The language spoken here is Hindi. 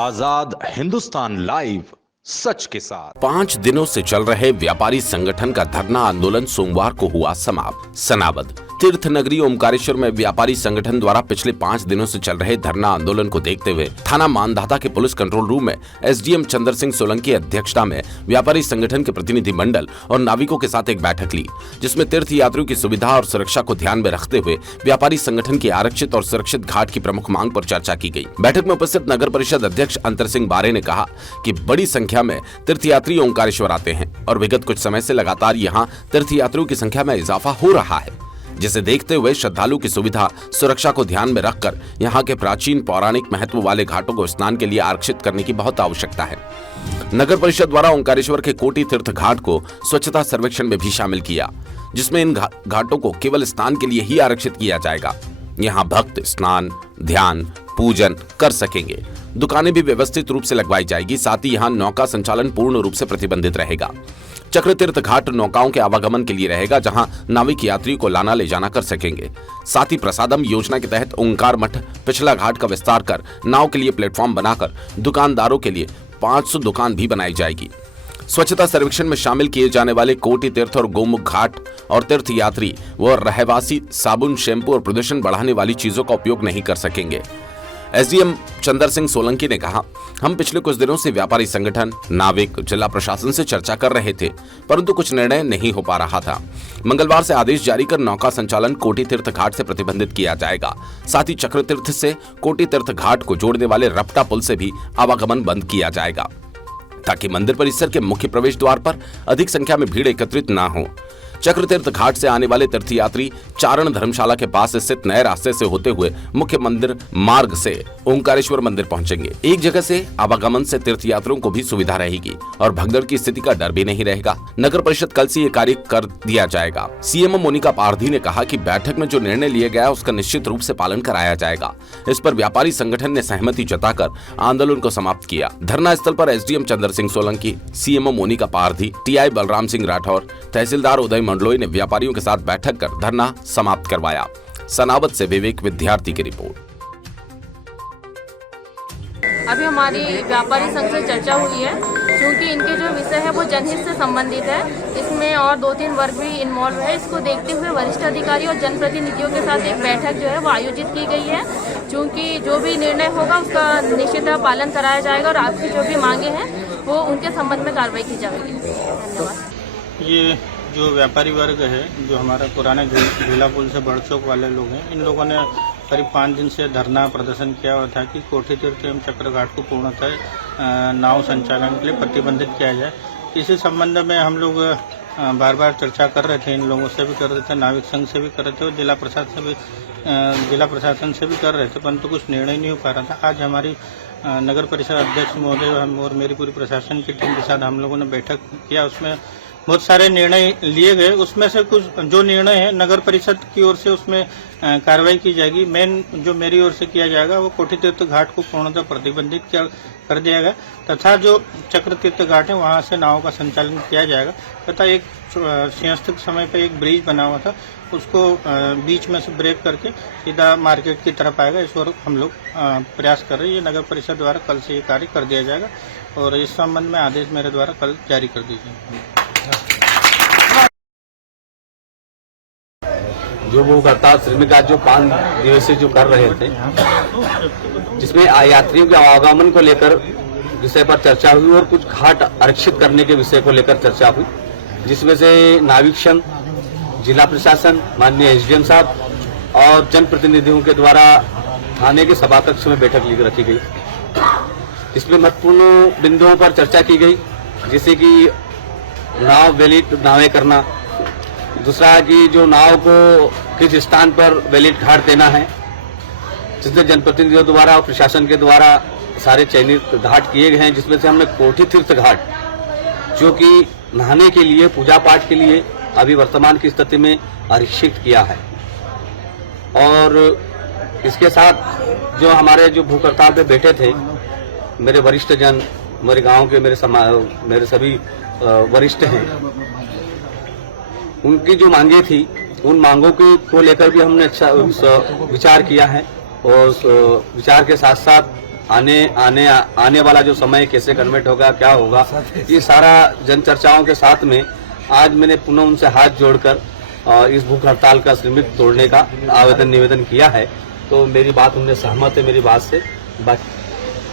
आजाद हिंदुस्तान लाइव, सच के साथ। 5 दिनों से चल रहे व्यापारी संगठन का धरना आंदोलन सोमवार को हुआ समाप्त। सनाबद तीर्थ नगरी ओमकारेश्वर में व्यापारी संगठन द्वारा पिछले 5 दिनों से चल रहे धरना आंदोलन को देखते हुए थाना मानधाता के पुलिस कंट्रोल रूम में एसडीएम चंद्र सिंह सोलंकी की अध्यक्षता में व्यापारी संगठन के प्रतिनिधि मंडल और नाविकों के साथ एक बैठक ली, जिसमें तीर्थ यात्रियों की सुविधा और सुरक्षा को ध्यान में रखते हुए व्यापारी संगठन की आरक्षित और सुरक्षित घाट की प्रमुख मांग पर चर्चा की गई। बैठक में उपस्थित नगर परिषद अध्यक्ष अंतर सिंह बारे ने कहा कि बड़ी संख्या में तीर्थयात्री ओमकारेश्वर आते हैं और विगत कुछ समय से लगातार यहाँ तीर्थयात्रियों की संख्या में इजाफा हो रहा है, जिसे देखते हुए श्रद्धालु की सुविधा सुरक्षा को ध्यान में रखकर यहाँ के प्राचीन पौराणिक महत्व वाले घाटों को स्नान के लिए आरक्षित करने की बहुत आवश्यकता है। नगर परिषद द्वारा ओमकारेश्वर के कोटि तीर्थ घाट को स्वच्छता सर्वेक्षण में भी शामिल किया, जिसमें इन घाटों को केवल स्नान के लिए ही आरक्षित किया जाएगा। यहाँ भक्त स्नान, ध्यान, पूजन कर सकेंगे। दुकानें भी व्यवस्थित रूप से लगवाई जाएगी। साथ ही यहाँ नौका संचालन पूर्ण रूप से प्रतिबंधित रहेगा। चक्रतीर्थ घाट नौकाओं के आवागमन के लिए रहेगा, जहां नाविक यात्रियों को लाना ले जाना कर सकेंगे। साथ ही प्रसादम योजना के तहत ओंकार मठ पिछला घाट का विस्तार कर नाव के लिए प्लेटफॉर्म बनाकर दुकानदारों के लिए 500 दुकान भी बनाई जाएगी। स्वच्छता सर्वेक्षण में शामिल किए जाने वाले कोटि तीर्थ और गोमुख घाट और तीर्थ यात्री व रहवासी साबुन, शैम्पू और प्रदूषण बढ़ाने वाली चीजों का उपयोग नहीं कर सकेंगे। एसडीएम चंद्र सिंह सोलंकी ने कहा, हम पिछले कुछ दिनों से व्यापारी संगठन, नाविक, जिला प्रशासन से चर्चा कर रहे थे, परंतु कुछ निर्णय नहीं हो पा रहा था। मंगलवार से आदेश जारी कर नौका संचालन कोटि तीर्थ घाट से प्रतिबंधित किया जाएगा। साथ ही चक्र तीर्थ से कोटि तीर्थ घाट को जोड़ने वाले रपटा पुल से भी आवागमन बंद किया जाएगा, ताकि मंदिर परिसर के मुख्य प्रवेश द्वार पर अधिक संख्या में भीड़ एकत्रित न हो। चक्रतीर्थ घाट से आने वाले तीर्थयात्री चारण धर्मशाला के पास स्थित नए रास्ते से होते हुए मुख्य मंदिर मार्ग से ओमकारेश्वर मंदिर पहुंचेंगे। एक जगह से आवागमन से तीर्थयात्रियों को भी सुविधा रहेगी और भगदड़ की स्थिति का डर भी नहीं रहेगा। नगर परिषद कल से ये कार्य कर दिया जाएगा। सीएमओ मोनिका पारधी ने कहा कि बैठक में जो निर्णय लिया गया उसका निश्चित रूप से पालन कराया जाएगा। इस पर व्यापारी संगठन ने सहमति जताकर आंदोलन को समाप्त किया। धरना स्थल पर SDM Chandra Singh Solanki, CMO Monika Pardhi, TI Balram Singh Rathore, तहसीलदार उदय मंडलोई ने व्यापारियों के साथ बैठक कर धरना समाप्त करवाया। सनावत से विवेक विद्यार्थी की रिपोर्ट। अभी हमारी व्यापारी संघ से चर्चा हुई है, क्योंकि इनके जो विषय है वो जनहित से संबंधित है। इसमें और 2-3 वर्ग भी इन्वॉल्व है। इसको देखते हुए वरिष्ठ अधिकारी और जनप्रतिनिधियों के साथ एक बैठक जो है वो आयोजित की गई है, क्योंकि जो भी निर्णय होगा उसका निश्चित पालन कराया जाएगा और आपकी जो भी मांगे हैं वो उनके संबंध में कार्रवाई की जाएगी। धन्यवाद। ये जो व्यापारी वर्ग है, जो हमारा पुराने झूला पुल से बड़ चौक वाले लोग हैं, इन लोगों ने करीब 5 दिन से धरना प्रदर्शन किया हुआ था कि कोटि तीर्थ एवं चक्र घाट को पूर्णतः नाव संचालन के लिए प्रतिबंधित किया जाए। इसी संबंध में हम लोग बार बार चर्चा कर रहे थे, इन लोगों से भी कर रहे थे, नाविक संघ से भी कर रहे थे और जिला प्रशासन से भी कर रहे थे, परंतु कुछ निर्णय नहीं हो पा रहा था। आज हमारी नगर परिषद अध्यक्ष महोदय और मेरी पूरी प्रशासन की टीम के साथ हम लोगों ने बैठक किया। उसमें बहुत सारे निर्णय लिए गए। उसमें से कुछ जो निर्णय है नगर परिषद की ओर से उसमें कार्रवाई की जाएगी। मेन जो मेरी ओर से किया जाएगा वो कोटि तीर्थ घाट को पूर्णतः प्रतिबंधित कर दिया गया तथा जो चक्र तीर्थ घाट है वहां से नावों का संचालन किया जाएगा तथा एक सिंहस्थ समय पे एक ब्रिज बना हुआ था, उसको बीच में से ब्रेक करके सीधा मार्केट की तरफ आएगा। इस ओर हम लोग प्रयास कर रहे हैं। ये नगर परिषद द्वारा कल से ये कार्य कर दिया जाएगा और इस संबंध में आदेश मेरे द्वारा कल जारी कर दीजिए। जो वो हड़ताल श्रमिक जो 5 दिवसीय जो कर रहे थे, जिसमें यात्रियों के आवागमन को लेकर विषय पर चर्चा हुई और कुछ घाट आरक्षित करने के विषय को लेकर चर्चा हुई, जिसमें से नाविक संघ, जिला प्रशासन, माननीय एसडीएम साहब और जनप्रतिनिधियों के द्वारा थाने के सभा कक्ष में बैठक रखी गई। इसमें महत्वपूर्ण बिंदुओं पर चर्चा की गई, जैसे कि नाव वैलिड नावें करना, दूसरा कि जो नाव को किस स्थान पर वैलिड घाट देना है, जिसमें जनप्रतिनिधियों द्वारा और प्रशासन के द्वारा सारे चयनित घाट किए गए हैं, जिसमें से हमने कोटि तीर्थ घाट जो कि नहाने के लिए, पूजा पाठ के लिए अभी वर्तमान की स्थिति में आरक्षित किया है। और इसके साथ जो हमारे जो भूख हड़ताल पे बैठे थे मेरे वरिष्ठ जन, मेरे गांव के मेरे सभी वरिष्ठ हैं, उनकी जो मांगे थी उन मांगों को लेकर भी हमने अच्छा विचार किया है और विचार के साथ साथ आने वाला जो समय कैसे कन्वर्ट होगा, क्या होगा, ये सारा जन चर्चाओं के साथ में आज मैंने पुनः उनसे हाथ जोड़कर इस भूख हड़ताल का श्रमिक तोड़ने का निवेदन किया है। तो मेरी बात उनने सहमत है मेरी बात से।